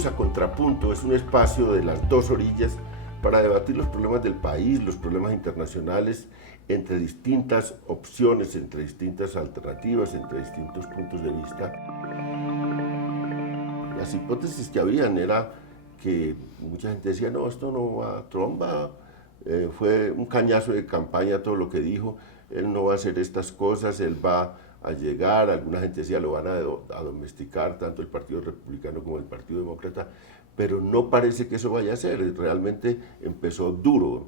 Unidos a Contrapunto es un espacio de las dos orillas para debatir los problemas del país, los problemas internacionales, entre distintas opciones, entre distintas alternativas, entre distintos puntos de vista. Las hipótesis que habían era que mucha gente decía, no, esto no va, Trump va, fue un cañazo de campaña todo lo que dijo, él no va a hacer estas cosas, él va a llegar, alguna gente decía lo van a domesticar, tanto el Partido Republicano como el Partido Demócrata, pero no parece que eso vaya a ser, realmente empezó duro,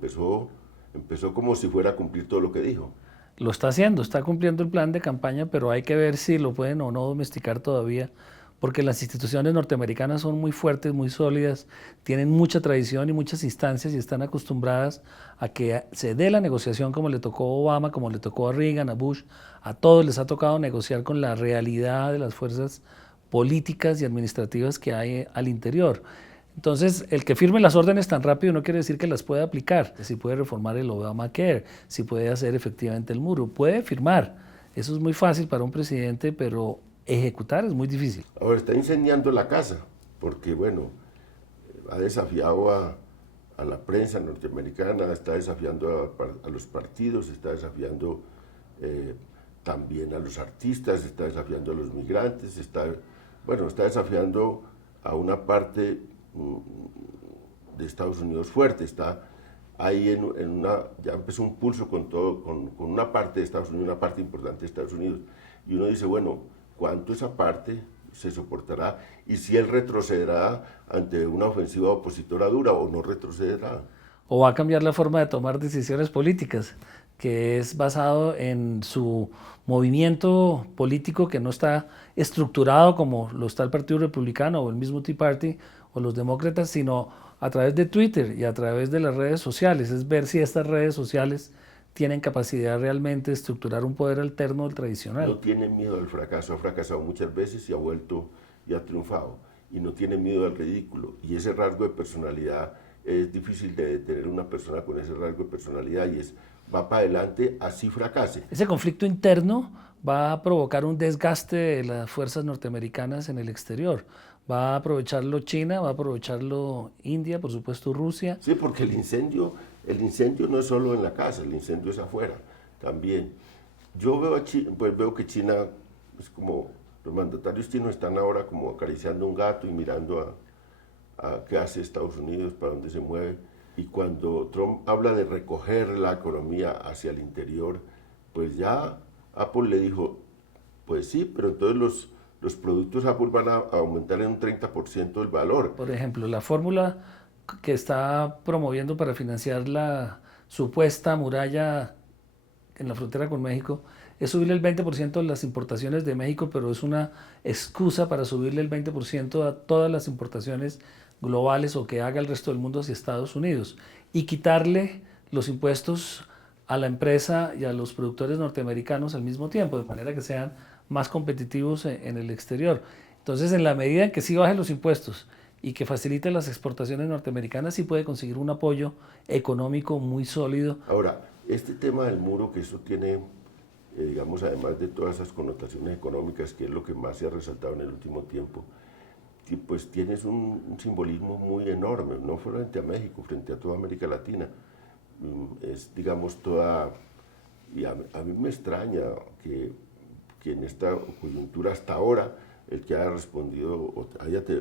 empezó como si fuera a cumplir todo lo que dijo. Lo está haciendo, está cumpliendo el plan de campaña, pero hay que ver si lo pueden o no domesticar todavía, porque las instituciones norteamericanas son muy fuertes, muy sólidas, tienen mucha tradición y muchas instancias y están acostumbradas a que se dé la negociación como le tocó a Obama, como le tocó a Reagan, a Bush, a todos les ha tocado negociar con la realidad de las fuerzas políticas y administrativas que hay al interior. Entonces, el que firme las órdenes tan rápido no quiere decir que las pueda aplicar. Si puede reformar el Obamacare, si puede hacer efectivamente el muro, puede firmar. Eso es muy fácil para un presidente, pero ejecutar es muy difícil. Ahora está incendiando la casa, porque bueno, ha desafiado a la prensa norteamericana, está desafiando a los partidos, está desafiando también a los artistas, está desafiando a los migrantes, está desafiando a una parte de Estados Unidos fuerte, está ahí ya empezó un pulso con una parte de Estados Unidos, una parte importante de Estados Unidos, y uno dice, bueno, ¿cuánto esa parte se soportará? Y si él retrocederá ante una ofensiva opositora dura o no retrocederá. O va a cambiar la forma de tomar decisiones políticas, que es basado en su movimiento político que no está estructurado como lo está el Partido Republicano o el mismo Tea Party o los demócratas, sino a través de Twitter y a través de las redes sociales. Es ver si estas redes sociales tienen capacidad realmente de estructurar un poder alterno al tradicional. No tiene miedo al fracaso, ha fracasado muchas veces y ha vuelto y ha triunfado. Y no tiene miedo al ridículo. Y ese rasgo de personalidad es difícil de tener una persona con ese rasgo de personalidad y va para adelante así fracase. Ese conflicto interno va a provocar un desgaste de las fuerzas norteamericanas en el exterior. Va a aprovecharlo China, va a aprovecharlo India, por supuesto Rusia. Sí, porque el incendio no es solo en la casa, el incendio es afuera también. Yo veo que China es como, los mandatarios chinos están ahora como acariciando un gato y mirando a qué hace Estados Unidos, para dónde se mueve. Y cuando Trump habla de recoger la economía hacia el interior, pues ya Apple le dijo, pues sí, pero entonces los productos Apple van a aumentar en un 30% el valor. Por ejemplo, la fórmula que está promoviendo para financiar la supuesta muralla en la frontera con México es subirle el 20% de las importaciones de México, pero es una excusa para subirle el 20% a todas las importaciones globales o que haga el resto del mundo hacia Estados Unidos y quitarle los impuestos a la empresa y a los productores norteamericanos al mismo tiempo, de manera que sean más competitivos en el exterior. Entonces, en la medida en que sí baje los impuestos y que facilite las exportaciones norteamericanas, sí puede conseguir un apoyo económico muy sólido. Ahora, este tema del muro, que eso tiene, digamos, además de todas esas connotaciones económicas, que es lo que más se ha resaltado en el último tiempo, pues tienes un simbolismo muy enorme, no frente a México, frente a toda América Latina. Es, digamos, y a mí me extraña que en esta coyuntura hasta ahora el que haya respondido o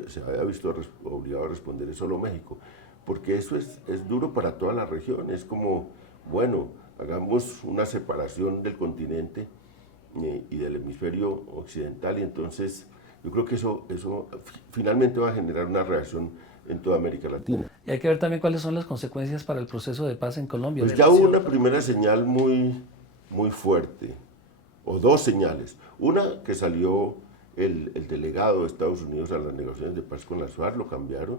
se haya visto obligado a responder es solo México, porque eso es duro para toda la región, es como, bueno, hagamos una separación del continente y del hemisferio occidental y entonces yo creo que eso finalmente va a generar una reacción en toda América Latina. Y hay que ver también cuáles son las consecuencias para el proceso de paz en Colombia. Pues ya hubo una primera señal muy fuerte, o dos señales. Una, que salió el delegado de Estados Unidos a las negociaciones de paz con las FARC, lo cambiaron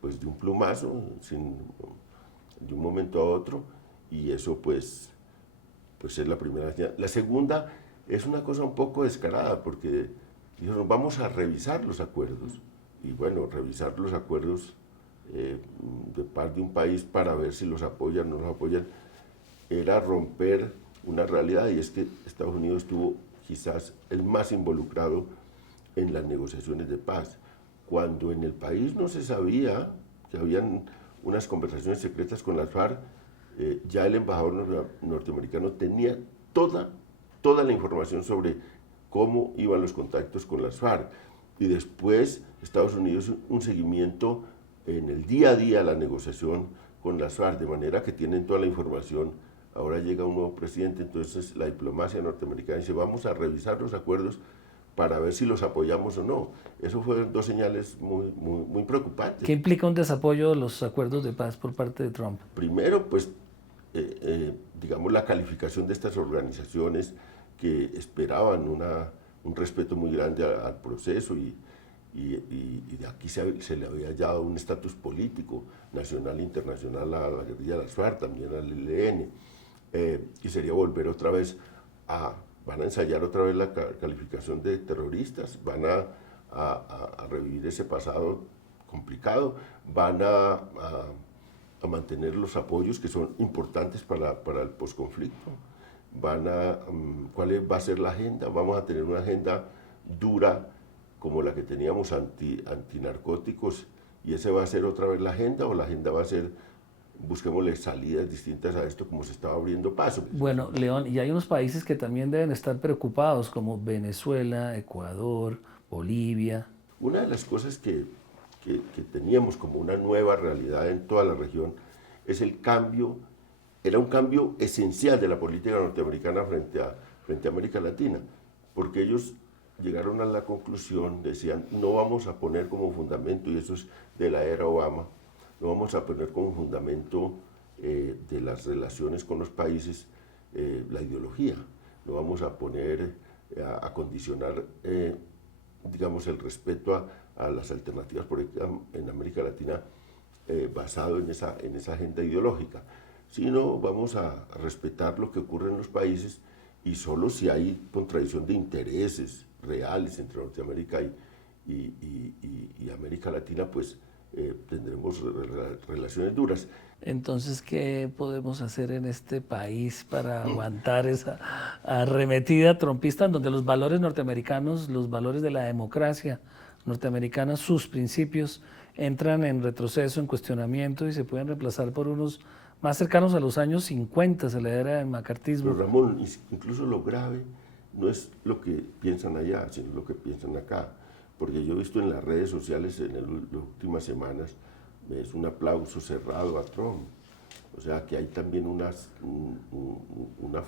pues de un plumazo, de un momento a otro, y eso pues es la primera señal. La segunda es una cosa un poco descarada, porque dijeron, vamos a revisar los acuerdos, y bueno, revisar los acuerdos de paz de un país para ver si los apoyan o no los apoyan, era romper una realidad, y es que Estados Unidos estuvo quizás el más involucrado en las negociaciones de paz. cuando en el país no se sabía que habían unas conversaciones secretas con las FARC, ya el embajador norteamericano tenía toda la información sobre cómo iban los contactos con las FARC. Y después Estados Unidos un seguimiento en el día a día, la negociación con las FARC, de manera que tienen toda la información. Ahora llega un nuevo presidente, entonces la diplomacia norteamericana dice, vamos a revisar los acuerdos para ver si los apoyamos o no. Eso fueron dos señales muy preocupantes. ¿Qué implica un desapoyo de los acuerdos de paz por parte de Trump? Primero, pues, digamos, la calificación de estas organizaciones que esperaban un respeto muy grande al proceso y de aquí se le había dado un estatus político nacional e internacional a la guerrilla de las FARC, también al ELN, y sería volver otra vez van a ensayar otra vez la calificación de terroristas, van a revivir ese pasado complicado, van a mantener los apoyos que son importantes para el posconflicto, ¿cuál va a ser la agenda? Vamos a tener una agenda dura como la que teníamos antinarcóticos, y esa va a ser otra vez la agenda, o la agenda va a ser busquémosle salidas distintas a esto como se estaba abriendo paso. Bueno, León, y hay unos países que también deben estar preocupados, como Venezuela, Ecuador, Bolivia. Una de las cosas que teníamos como una nueva realidad en toda la región es el cambio, era un cambio esencial de la política norteamericana frente a América Latina, porque ellos llegaron a la conclusión, decían, no vamos a poner como fundamento, y eso es de la era Obama, no vamos a poner como fundamento de las relaciones con los países la ideología, no vamos a poner, a condicionar, digamos, el respeto a las alternativas en América Latina basado en esa agenda ideológica, sino vamos a respetar lo que ocurre en los países, y solo si hay contradicción de intereses reales entre Norteamérica y América Latina, pues tendremos relaciones duras. Entonces, ¿qué podemos hacer en este país para aguantar esa arremetida trompista en donde los valores norteamericanos, los valores de la democracia norteamericana, sus principios, entran en retroceso, en cuestionamiento, y se pueden reemplazar por unos más cercanos a los años 50, a la era del macartismo? Pero Ramón, incluso lo grave no es lo que piensan allá, sino lo que piensan acá. Porque yo he visto en las redes sociales en las últimas semanas, es un aplauso cerrado a Trump. O sea, que hay también unas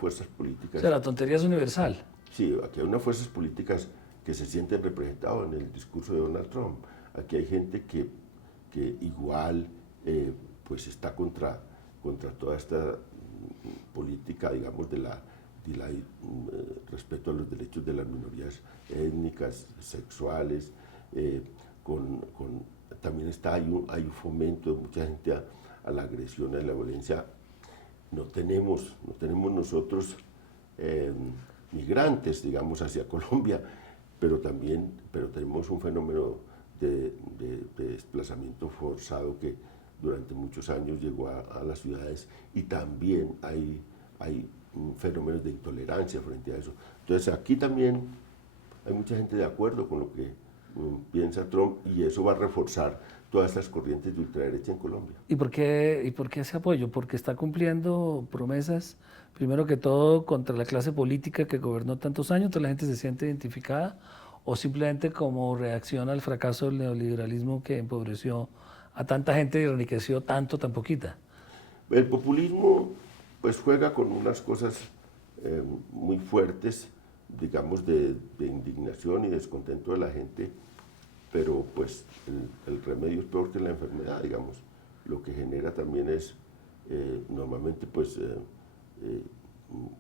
fuerzas políticas. O sea, la tontería es universal. Sí, aquí hay unas fuerzas políticas que se sienten representadas en el discurso de Donald Trump. Aquí hay gente que igual pues está contra toda esta política, digamos, de la respeto a los derechos de las minorías étnicas, sexuales, también hay un fomento de mucha gente a la agresión, a la violencia. No tenemos nosotros migrantes, digamos, hacia Colombia, pero tenemos un fenómeno de desplazamiento forzado que durante muchos años llegó a las ciudades, y también hay fenómenos de intolerancia frente a eso. Entonces aquí también hay mucha gente de acuerdo con lo que piensa Trump, y eso va a reforzar todas estas corrientes de ultraderecha en Colombia. ¿Y por qué ese apoyo? Porque está cumpliendo promesas, primero que todo, contra la clase política que gobernó tantos años, entonces la gente se siente identificada, o simplemente como reacción al fracaso del neoliberalismo que empobreció a tanta gente y enriqueció tan poquita. El populismo pues juega con unas cosas muy fuertes, digamos, de indignación y descontento de la gente, pero pues el remedio es peor que la enfermedad, digamos. Lo que genera también es normalmente pues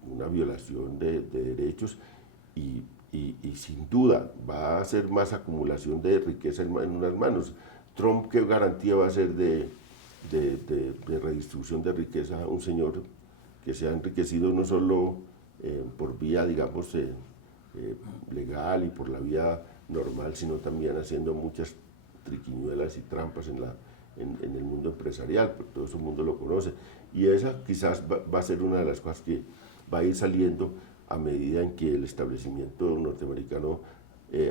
una violación de derechos, y sin duda va a ser más acumulación de riqueza en unas manos. Trump, ¿qué garantía va a ser de redistribución de riqueza a un señor que se ha enriquecido no solo por vía, digamos, legal y por la vía normal, sino también haciendo muchas triquiñuelas y trampas en el mundo empresarial? Porque todo ese mundo lo conoce, y esa quizás va a ser una de las cosas que va a ir saliendo a medida en que el establecimiento norteamericano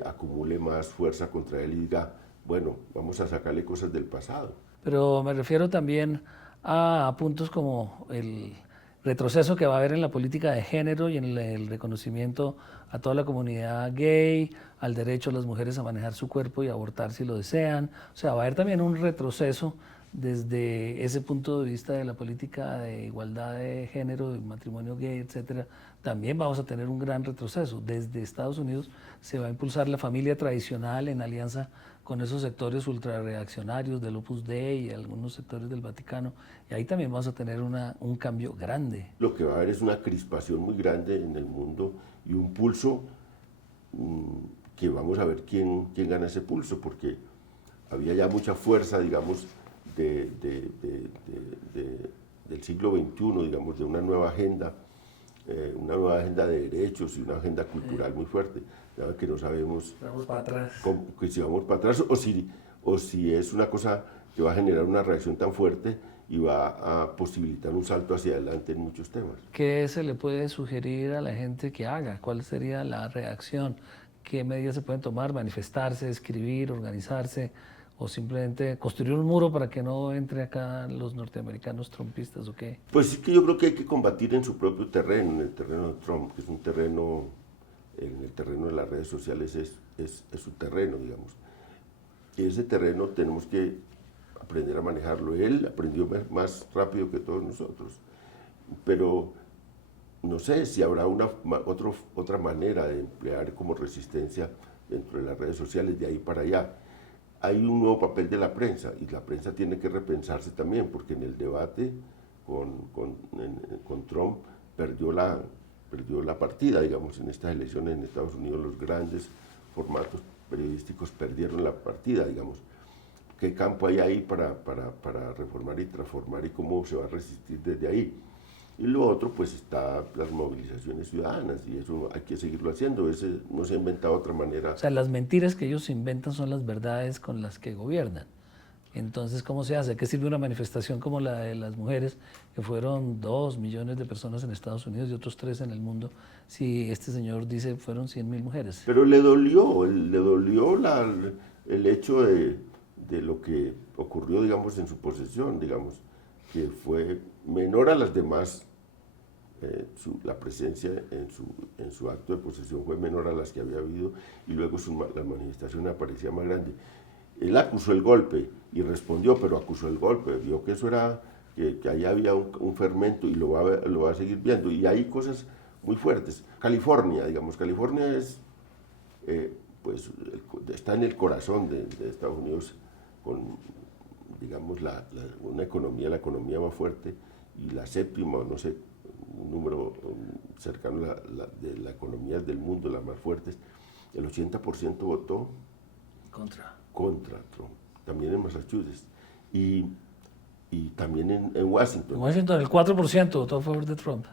acumule más fuerza contra él y diga, bueno, vamos a sacarle cosas del pasado. Pero me refiero también a puntos como el retroceso que va a haber en la política de género y en el reconocimiento a toda la comunidad gay, al derecho de las mujeres a manejar su cuerpo y abortar si lo desean. O sea, va a haber también un retroceso desde ese punto de vista de la política de igualdad de género, de matrimonio gay, etcétera. También vamos a tener un gran retroceso. Desde Estados Unidos se va a impulsar la familia tradicional en alianza con esos sectores ultrarreaccionarios del Opus Dei y algunos sectores del Vaticano, y ahí también vamos a tener un cambio grande. Lo que va a haber es una crispación muy grande en el mundo y un pulso que vamos a ver quién gana ese pulso, porque había ya mucha fuerza, digamos, del siglo XXI, digamos, de una nueva agenda de derechos y una agenda cultural muy fuerte, que no sabemos vamos para atrás. Que si vamos para atrás o si es una cosa que va a generar una reacción tan fuerte y va a posibilitar un salto hacia adelante en muchos temas. ¿Qué se le puede sugerir a la gente que haga? ¿Cuál sería la reacción? ¿Qué medidas se pueden tomar? ¿Manifestarse, escribir, organizarse o simplemente construir un muro para que no entre acá los norteamericanos trumpistas o qué? Pues sí, que yo creo que hay que combatir en su propio terreno, en el terreno de Trump, que es un terreno, en el terreno de las redes sociales es su terreno, digamos. Y ese terreno tenemos que aprender a manejarlo. Él aprendió más rápido que todos nosotros, pero no sé si habrá otra manera de emplear como resistencia dentro de las redes sociales de ahí para allá. Hay un nuevo papel de la prensa y la prensa tiene que repensarse también, porque en el debate con Trump perdió la partida, digamos, en estas elecciones en Estados Unidos. Los grandes formatos periodísticos perdieron la partida, digamos. ¿Qué campo hay ahí para reformar y transformar y cómo se va a resistir desde ahí? Y lo otro, pues, está las movilizaciones ciudadanas, y eso hay que seguirlo haciendo. No se ha inventado otra manera. O sea, las mentiras que ellos inventan son las verdades con las que gobiernan. Entonces, ¿cómo se hace? ¿Qué sirve una manifestación como la de las mujeres, que fueron 2 millones de personas en Estados Unidos y otros 3 en el mundo, si este señor dice fueron 100.000 mujeres? Pero le dolió el hecho de lo que ocurrió, digamos, en su posesión, digamos, que fue menor a las demás. La presencia en su acto de posesión fue menor a las que había habido, y luego la manifestación aparecía más grande. Él acusó el golpe y respondió, pero acusó el golpe, vio que eso era, que ahí había un fermento, y lo va a seguir viendo. Y hay cosas muy fuertes. California, digamos, California es, pues, está en el corazón de Estados Unidos, con, digamos, la economía más fuerte, y la séptima, no sé, un número cercano de la economía del mundo, las más fuertes. El 80% votó contra Trump, también en Massachusetts y también en Washington. En Washington el 4% votó a favor de Trump.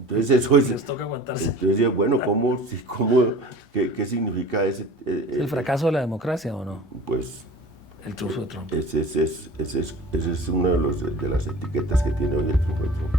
Entonces eso es... Les toca aguantarse. Entonces, bueno, ¿qué significa ese? ¿Es el fracaso de la democracia o no? Pues... El triunfo de Trump. Ese es una de las etiquetas que tiene hoy el triunfo de Trump.